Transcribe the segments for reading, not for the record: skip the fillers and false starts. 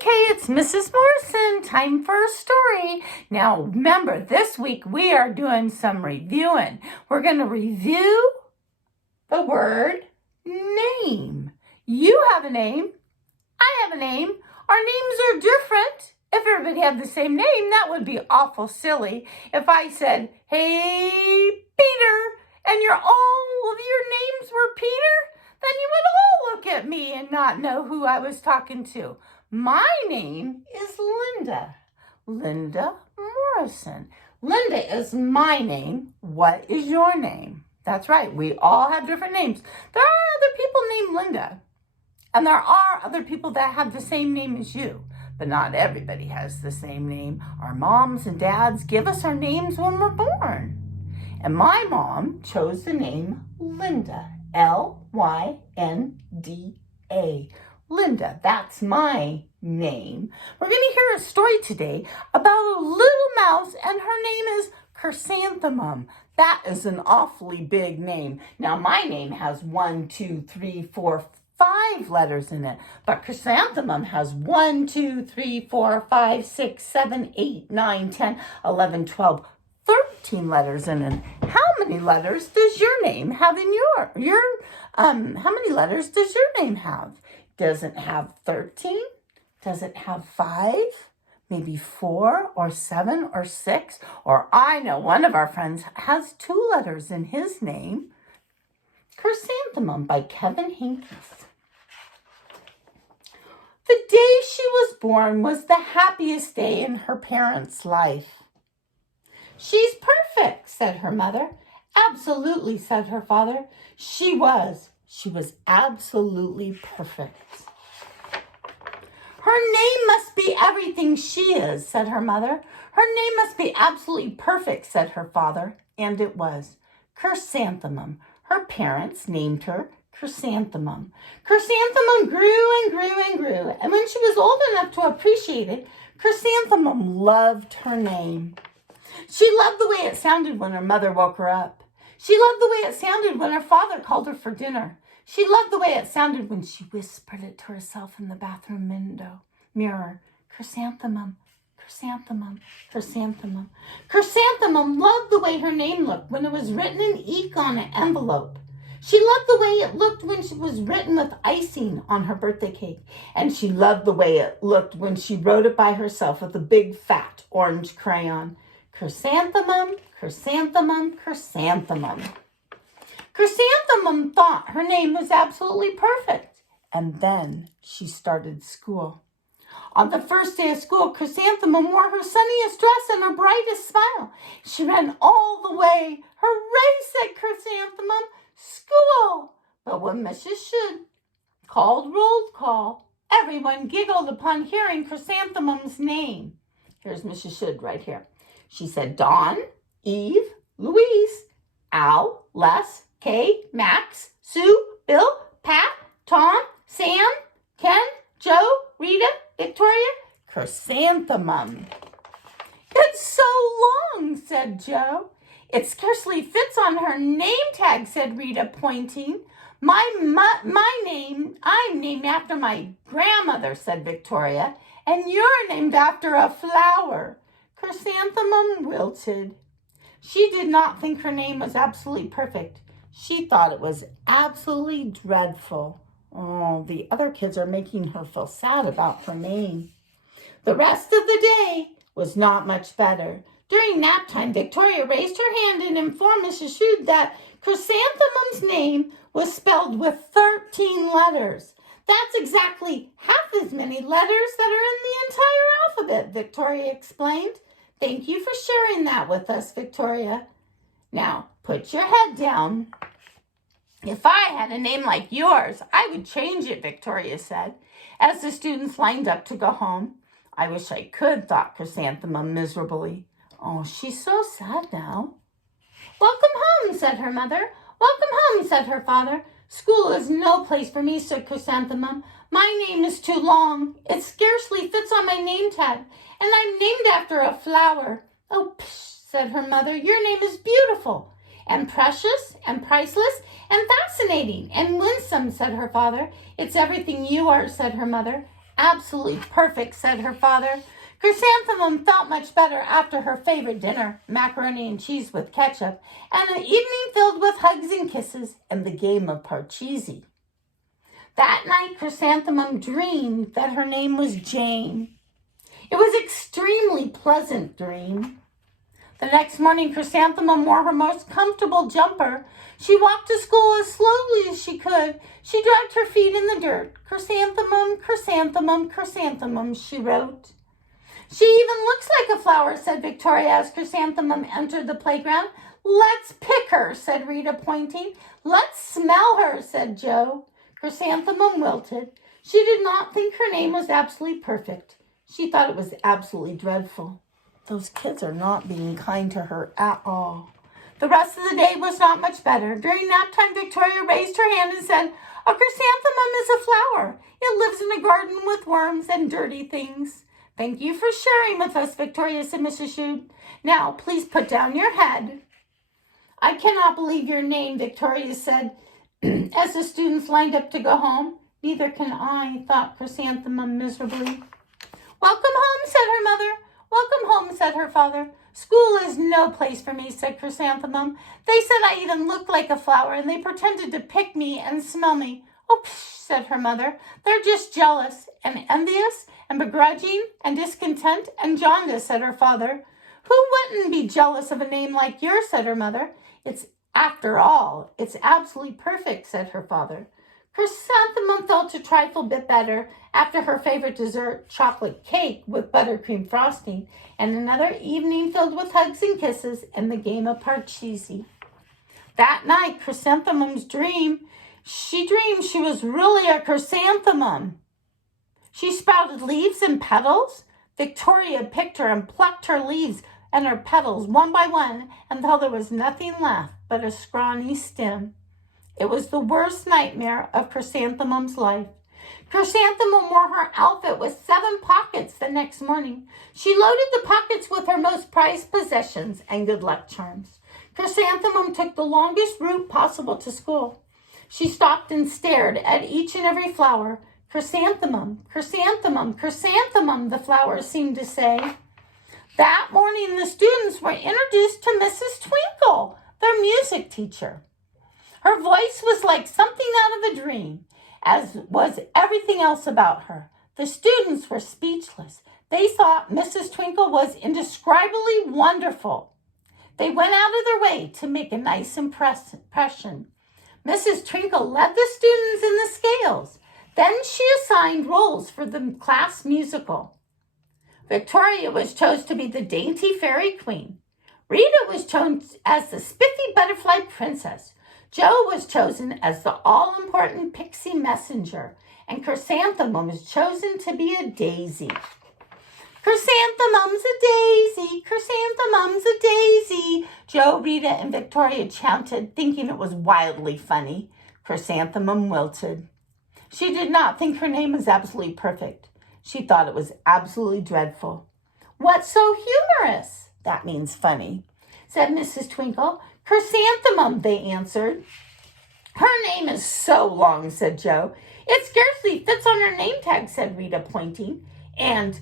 PreK, it's Mrs. Morrison. Time for a story. Now, remember, this week we are doing some reviewing. We're going to review the word name. You have a name. I have a name. Our names are different. If everybody had the same name, that would be awful silly. If I said, hey, Peter, and all of your names were Peter, then you would all look at me and not know who I was talking to. My name is Linda. Linda Morrison. Linda is my name. What is your name? That's right. We all have different names. There are other people named Linda. And there are other people that have the same name as you. But not everybody has the same name. Our moms and dads give us our names when we're born. And my mom chose the name Linda. L-Y-N-D-A. Linda, that's my name. We're going to hear a story today about a little mouse, and her name is Chrysanthemum. That is an awfully big name. Now, my name has 1, 2, 3, 4, 5 letters in it, but Chrysanthemum has 1, 2, 3, 4, 5, 6, 7, 8, 9, 10, 11, 12, 13 letters in it. How many letters does your name have in how many letters does your name have? Does it have 13? Does it have 5? Maybe 4 or 7 or 6? Or I know one of our friends has 2 letters in his name. Chrysanthemum by Kevin Hinkes. The day she was born was the happiest day in her parents' life. She's perfect, said her mother. Absolutely, said her father. She was absolutely perfect. Her name must be everything she is, said her mother. Her name must be absolutely perfect, said her father. And it was. Chrysanthemum. Her parents named her Chrysanthemum. Chrysanthemum grew and grew and grew. And when she was old enough to appreciate it, Chrysanthemum loved her name. She loved the way it sounded when her mother woke her up. She loved the way it sounded when her father called her for dinner. She loved the way it sounded when she whispered it to herself in the bathroom mirror. Chrysanthemum, chrysanthemum, chrysanthemum. Chrysanthemum loved the way her name looked when it was written in ink on an envelope. She loved the way it looked when it was written with icing on her birthday cake. And she loved the way it looked when she wrote it by herself with a big fat orange crayon. Chrysanthemum, chrysanthemum, chrysanthemum. Chrysanthemum thought her name was absolutely perfect. And then she started school. On the first day of school, Chrysanthemum wore her sunniest dress and her brightest smile. She ran all the way. Hooray, said Chrysanthemum. School! But when Mrs. Should called roll call, everyone giggled upon hearing Chrysanthemum's name. Here's Mrs. Should right here. She said, Dawn, Eve, Louise, Al, Les, Kay, Max, Sue, Bill, Pat, Tom, Sam, Ken, Joe, Rita, Victoria, Chrysanthemum. It's so long, said Joe. It scarcely fits on her name tag, said Rita, pointing. My name, I'm named after my grandmother, said Victoria, and you're named after a flower. Chrysanthemum wilted. She did not think her name was absolutely perfect. She thought it was absolutely dreadful. Oh, the other kids are making her feel sad about her name. The rest of the day was not much better. During nap time, Victoria raised her hand and informed Mrs. Should that Chrysanthemum's name was spelled with 13 letters. That's exactly half as many letters that are in the entire alphabet, Victoria explained. Thank you for sharing that with us, Victoria. Now, put your head down. If I had a name like yours, I would change it, Victoria said, as the students lined up to go home. I wish I could, thought Chrysanthemum miserably. Oh, she's so sad now. Welcome home, said her mother. Welcome home, said her father. School is no place for me, said Chrysanthemum. My name is too long. It scarcely fits on my name tag, and I'm named after a flower. Oh, psh, said her mother. Your name is beautiful, and precious, and priceless, and fascinating, and winsome, said her father. It's everything you are, said her mother. absolutely perfect, said her father. Chrysanthemum felt much better after her favorite dinner, macaroni and cheese with ketchup, and an evening filled with hugs and kisses and the game of parcheesi. That night, Chrysanthemum dreamed that her name was Jane. It was an extremely pleasant dream. The next morning, Chrysanthemum wore her most comfortable jumper. She walked to school as slowly as she could. She dragged her feet in the dirt. Chrysanthemum, chrysanthemum, chrysanthemum, she wrote. She even looks like a flower, said Victoria as Chrysanthemum entered the playground. Let's pick her, said Rita, pointing. Let's smell her, said Joe. Chrysanthemum wilted. She did not think her name was absolutely perfect. She thought it was absolutely dreadful. Those kids are not being kind to her at all. The rest of the day was not much better. During nap time, Victoria raised her hand and said, a chrysanthemum is a flower. It lives in a garden with worms and dirty things. Thank you for sharing with us, Victoria, said Mrs. Shute. Now, please put down your head. I cannot believe your name, Victoria said, as the students lined up to go home. Neither can I, thought Chrysanthemum miserably. Welcome home, said her mother. Welcome home, said her father. School is no place for me, said Chrysanthemum. They said I even looked like a flower, and they pretended to pick me and smell me. Oh, psh, said her mother. They're just jealous and envious and begrudging and discontent and jaundiced, said her father. Who wouldn't be jealous of a name like yours, said her mother. After all, it's absolutely perfect, said her father. Chrysanthemum felt a trifle bit better after her favorite dessert, chocolate cake with buttercream frosting, and another evening filled with hugs and kisses and the game of parcheesi. That night, she dreamed she was really a chrysanthemum. She sprouted leaves and petals. Victoria picked her and plucked her leaves and her petals one by one until there was nothing left but a scrawny stem. It was the worst nightmare of Chrysanthemum's life. Chrysanthemum wore her outfit with 7 pockets the next morning. She loaded the pockets with her most prized possessions and good luck charms. Chrysanthemum took the longest route possible to school. She stopped and stared at each and every flower. Chrysanthemum, chrysanthemum, chrysanthemum, the flowers seemed to say. That morning, the students were introduced to Mrs. Twinkle, their music teacher. Her voice was like something out of a dream, as was everything else about her. The students were speechless. They thought Mrs. Twinkle was indescribably wonderful. They went out of their way to make a nice impression. Mrs. Twinkle led the students in the scales. Then she assigned roles for the class musical. Victoria was chosen to be the dainty fairy queen. Rita was chosen as the spiffy butterfly princess. Joe was chosen as the all-important pixie messenger, and Chrysanthemum was chosen to be a daisy. Chrysanthemum's a daisy, chrysanthemum's a daisy, Joe, Rita, and Victoria chanted, thinking it was wildly funny. Chrysanthemum wilted. She did not think her name was absolutely perfect. She thought it was absolutely dreadful. What's so humorous? That means funny, said Mrs. Twinkle. Chrysanthemum, they answered. Her name is so long, said Joe. It scarcely fits on her name tag, said Rita, pointing. And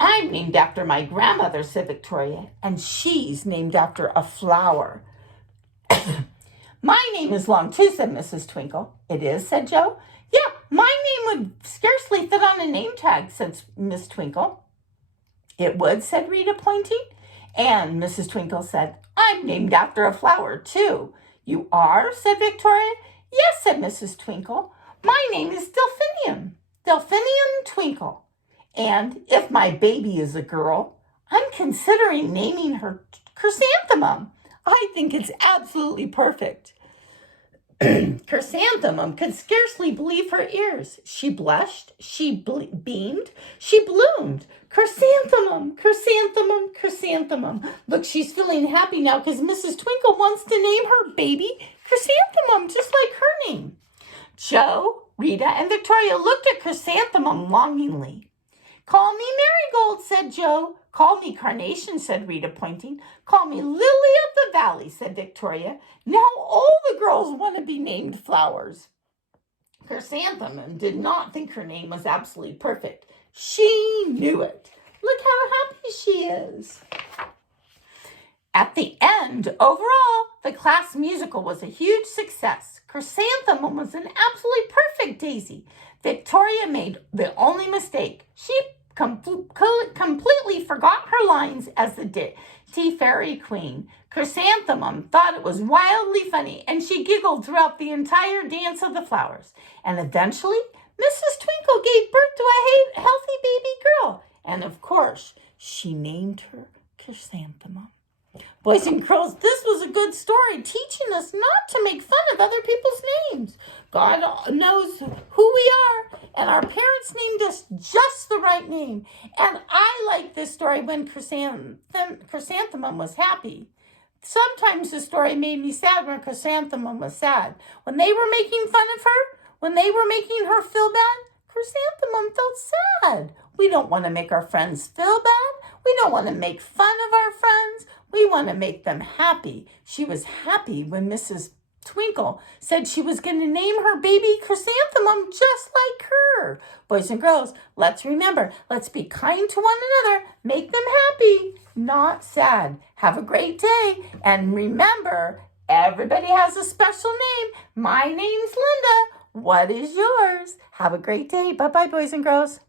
I'm named after my grandmother, said Victoria, and she's named after a flower. My name is long too, said Mrs. Twinkle. It is, said Joe. Yeah, my name would scarcely fit on a name tag, said Miss Twinkle. It would, said Rita, pointing. And Mrs. Twinkle said, I'm named after a flower, too. You are, said Victoria. Yes, said Mrs. Twinkle. My name is Delphinium, Delphinium Twinkle. And if my baby is a girl, I'm considering naming her Chrysanthemum. I think it's absolutely perfect. Chrysanthemum could scarcely believe her ears. She blushed, she beamed, she bloomed. Chrysanthemum, chrysanthemum, chrysanthemum. Look, she's feeling happy now because Mrs. Twinkle wants to name her baby Chrysanthemum, just like her name. Joe, Rita, and Victoria looked at Chrysanthemum longingly. Call me Marigold, said Joe. Call me Carnation, said Rita, pointing. Call me Lily of the Valley, said Victoria. Now all the girls want to be named flowers. Chrysanthemum did not think her name was absolutely perfect. She knew it. Look how happy she is. At the end, overall, the class musical was a huge success. Chrysanthemum was an absolutely perfect daisy. Victoria made the only mistake. She completely forgot her lines as the Tea Fairy Queen. Chrysanthemum thought it was wildly funny, and she giggled throughout the entire dance of the flowers. And eventually, Mrs. Twinkle gave birth to a healthy baby girl. And of course, she named her Chrysanthemum. Boys and girls, this was a good story teaching us not to make fun of other people's names. God knows who we are, and our parents named us just the right name. And I like this story when Chrysanthemum was happy. Sometimes the story made me sad when Chrysanthemum was sad. When they were making fun of her, when they were making her feel bad, Chrysanthemum felt sad. We don't want to make our friends feel bad. We don't want to make fun of our friends. We want to make them happy. She was happy when Mrs. Twinkle said she was going to name her baby Chrysanthemum just like her. Boys and girls, let's remember, let's be kind to one another. Make them happy, not sad. Have a great day. And remember, everybody has a special name. My name's Linda. What is yours? Have a great day. Bye-bye, boys and girls.